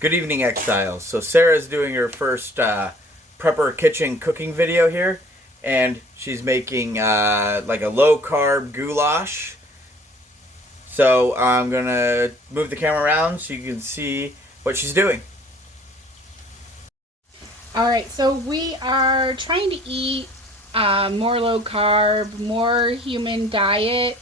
Good evening, Exiles. So Sarah's doing her first prepper kitchen cooking video here, and she's making like a low carb goulash. So I'm gonna move the camera around so you can see what she's doing. All right, so we are trying to eat more low carb, more human diet,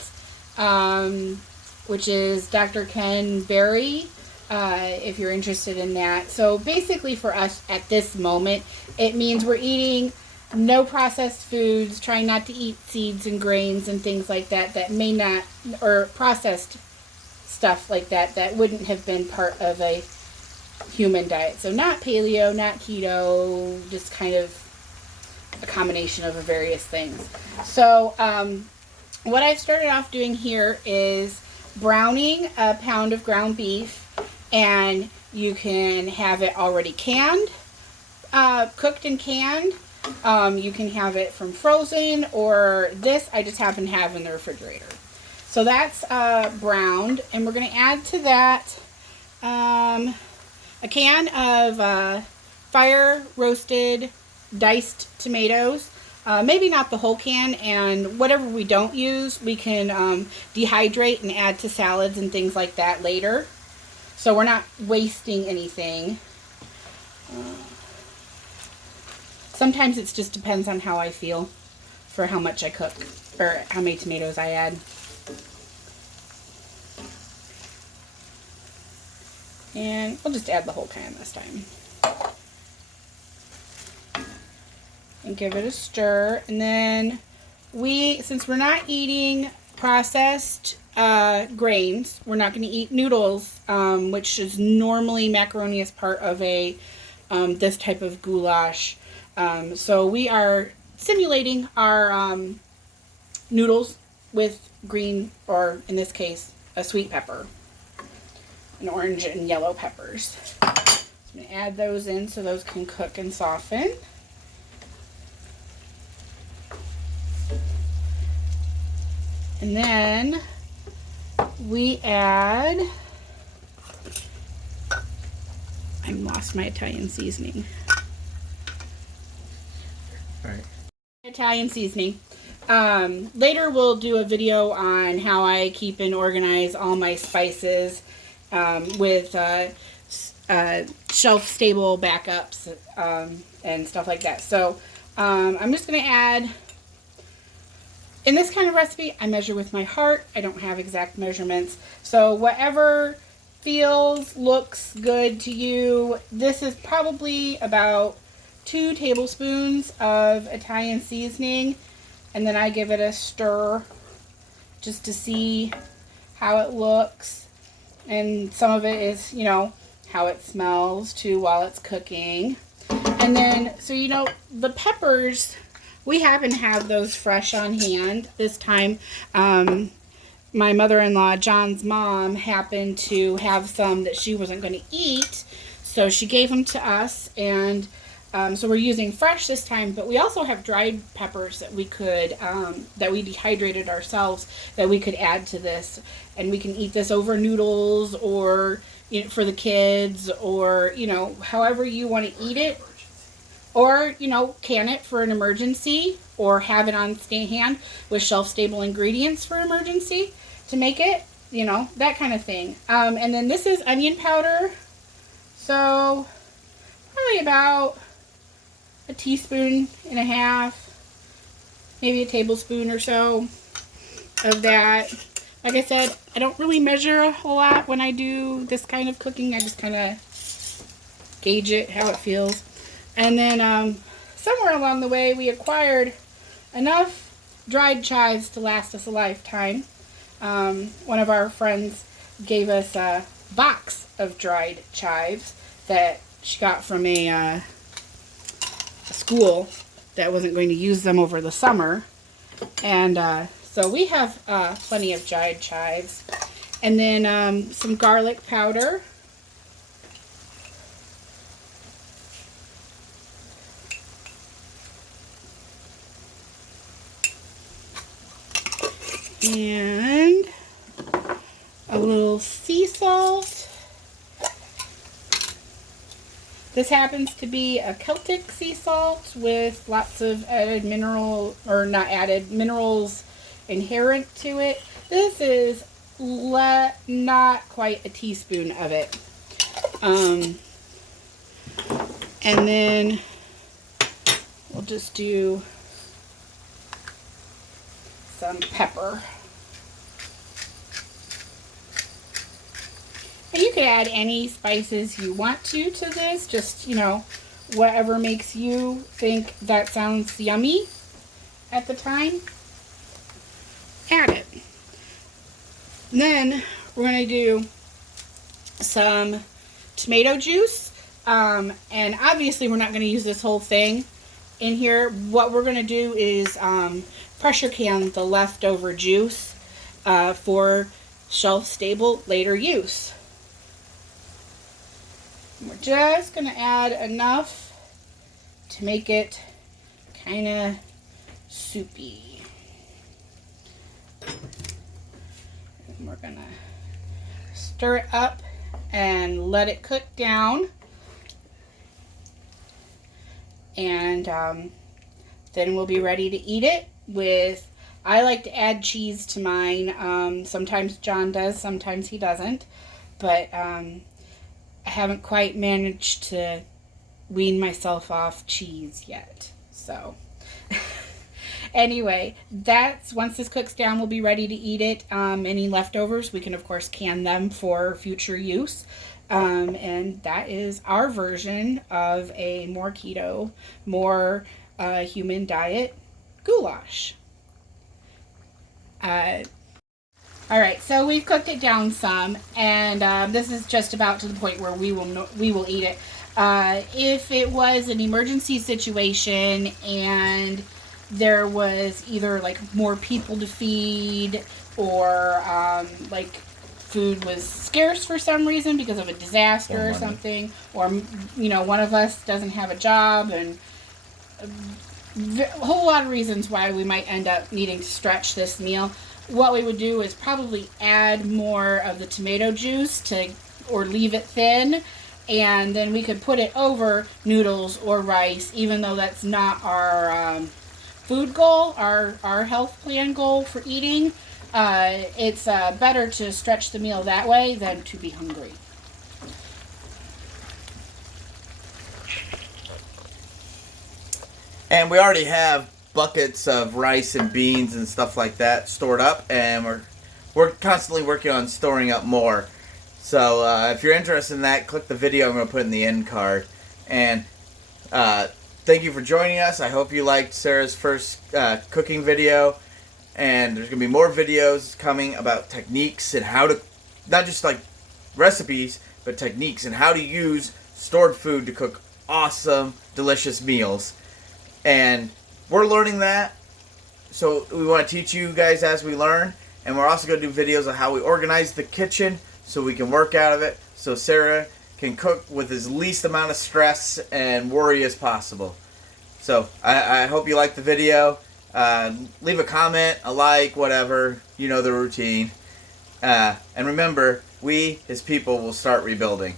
which is Dr. Ken Berry, if you're interested in that. So basically for us at this moment, it means we're eating no processed foods, trying not to eat seeds and grains and things like that that may not, or processed stuff like that that wouldn't have been part of a human diet. So not paleo, not keto, just kind of a combination of various things. So what I've started off doing here is browning a pound of ground beef, and you can have it already canned, cooked and canned. You can have it from frozen, or this I just happen to have in the refrigerator. So that's browned, and we're going to add to that a can of fire roasted diced tomatoes. Maybe not the whole can, and whatever we don't use, we can dehydrate and add to salads and things like that later. So we're not wasting anything. Sometimes it just depends on how I feel for how much I cook, or how many tomatoes I add. And we'll just add the whole can this time. And give it a stir. And then since we're not eating processed grains, we're not going to eat noodles, which is normally macaroni is part of a this type of goulash. So we are simulating our noodles with green, or in this case, a sweet pepper. And orange and yellow peppers. So I'm going to add those in so those can cook and soften. And then we add, I lost my Italian seasoning. All right. Italian seasoning. Later we'll do a video on how I keep and organize all my spices with shelf-stable backups and stuff like that. So I'm just going to add, in this kind of recipe, I measure with my heart. I don't have exact measurements. So whatever feels, looks good to you. This is probably about 2 tablespoons of Italian seasoning. And then I give it a stir just to see how it looks. And some of it is, how it smells too while it's cooking. And then, so the peppers, we happen to have those fresh on hand this time. My mother-in-law, John's mom, happened to have some that she wasn't going to eat. So she gave them to us, and so we're using fresh this time, but we also have dried peppers that we could, that we dehydrated ourselves, that we could add to this. And we can eat this over noodles, or for the kids, or, however you want to eat it. Or, can it for an emergency, or have it on hand with shelf-stable ingredients for emergency to make it, that kind of thing. And then this is onion powder. So probably about a teaspoon and a half, maybe a tablespoon or so of that. Like I said, I don't really measure a whole lot when I do this kind of cooking. I just kind of gauge it, how it feels. And then somewhere along the way, we acquired enough dried chives to last us a lifetime. One of our friends gave us a box of dried chives that she got from a school that wasn't going to use them over the summer. And so we have plenty of dried chives. And then some garlic powder. And a little sea salt. This happens to be a Celtic sea salt with lots of added minerals inherent to it. This is not quite a teaspoon of it. And then we'll just do some pepper. And you could add any spices you want to this, just, whatever makes you think that sounds yummy at the time, add it. And then we're going to do some tomato juice, and obviously we're not going to use this whole thing in here. What we're going to do is pressure can the leftover juice for shelf-stable later use. We're just going to add enough to make it kind of soupy. And we're going to stir it up and let it cook down. And then we'll be ready to eat it with, I like to add cheese to mine. Sometimes John does, sometimes he doesn't. But I haven't quite managed to wean myself off cheese yet. So anyway, once this cooks down, we'll be ready to eat it. Any leftovers, we can of course can them for future use. And that is our version of a more keto, more human diet goulash. All right, so we've cooked it down some, and this is just about to the point where we will eat it. If it was an emergency situation and there was either like more people to feed, or like food was scarce for some reason because of a disaster or something, or one of us doesn't have a job, and a whole lot of reasons why we might end up needing to stretch this meal. What we would do is probably add more of the tomato juice or leave it thin, and then we could put it over noodles or rice, even though that's not our food goal, our health plan goal for eating. It's better to stretch the meal that way than to be hungry. And we already have buckets of rice and beans and stuff like that stored up, and we're constantly working on storing up more. So if you're interested in that, click the video I'm going to put in the end card. And thank you for joining us. I hope you liked Sarah's first cooking video, and there's going to be more videos coming about techniques and how to, not just like recipes, but techniques and how to use stored food to cook awesome, delicious meals. And we're learning that, so we want to teach you guys as we learn. And we're also going to do videos on how we organize the kitchen so we can work out of it, so Sarah can cook with as least amount of stress and worry as possible. So I hope you liked the video. Leave a comment, a like, whatever. You know the routine. And remember, we as people will start rebuilding.